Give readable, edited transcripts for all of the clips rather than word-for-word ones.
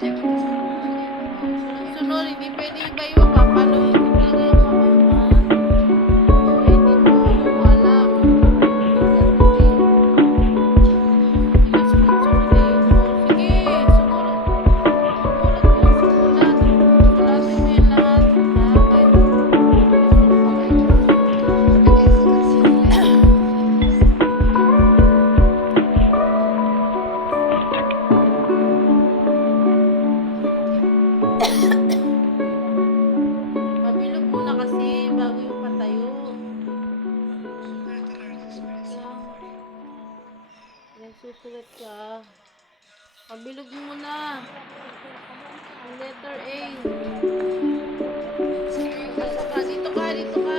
Sunod-sunod, hindi pwede iba-iba. Papaluin ko talaga yung kamay mo, ha? Kaya hindi mo alam. Sulat kasi. Sige, sunod-sunod eh. O, sige, sumulat. Sumulat ka, sumulat. Sulatin mo yan lahat, ha? Kahit matigas yung kamay mo. Mabilog muna kasi bago yung patayo. Nagsusulat ka. Mabilog muna. Ang letter A. Basta ka. Dito ka. Dito ka.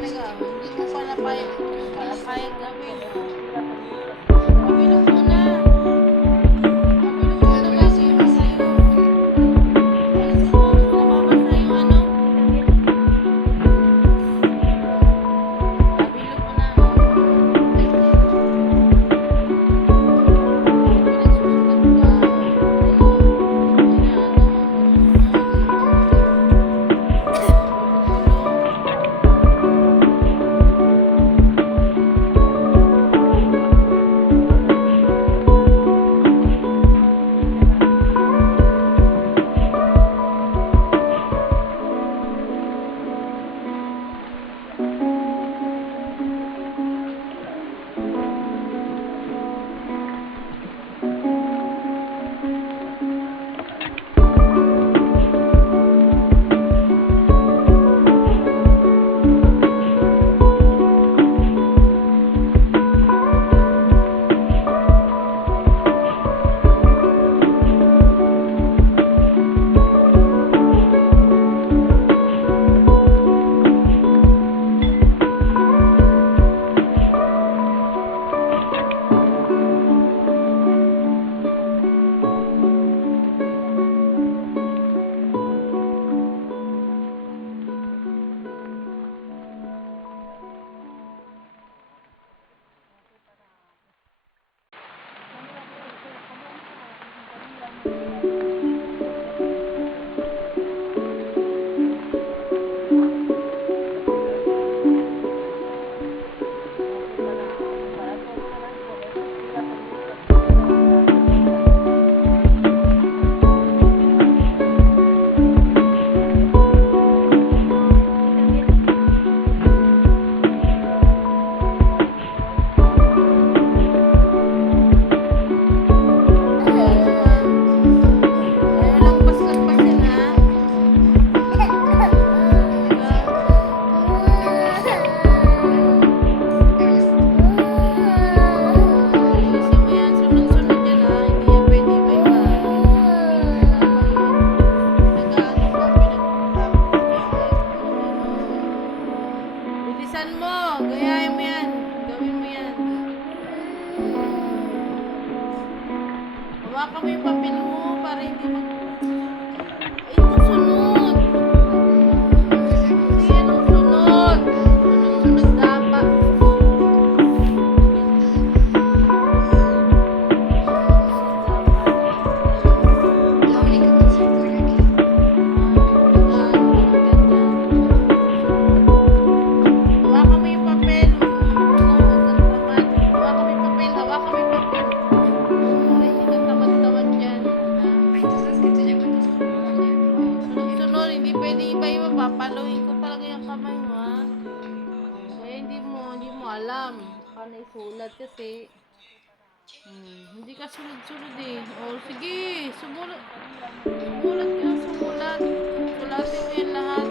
Talaga. Hindi mo pa napayag. Napayag gawin. Mabilog muna. Mabilog muna bago yung patayo. Ayusin mo. Nababasa yung ano. Mabilog muna. Bilisan mo. Gayahin mo yan. Gawin mo yan. Hawakan mo yung papel mo para hindi mag... Ito sunod. Hindi yan ang sunod. Sunod dapat. Hawakan mo yung papel. Hawakan mo yung papel. Hawakan mo yung papel. Para hindi ka tamad-tamad dyan. Sunod-sunod. Hindi pwede iba-iba. Papaluin ko talaga yung kamay mo, ha? Kaya hindi mo alam. Paano isulat kasi. Hindi ka sunod-sunod eh. O, sige. Sumulat. Sumulat ka. Sumulat. Sulatin mo yan lahat.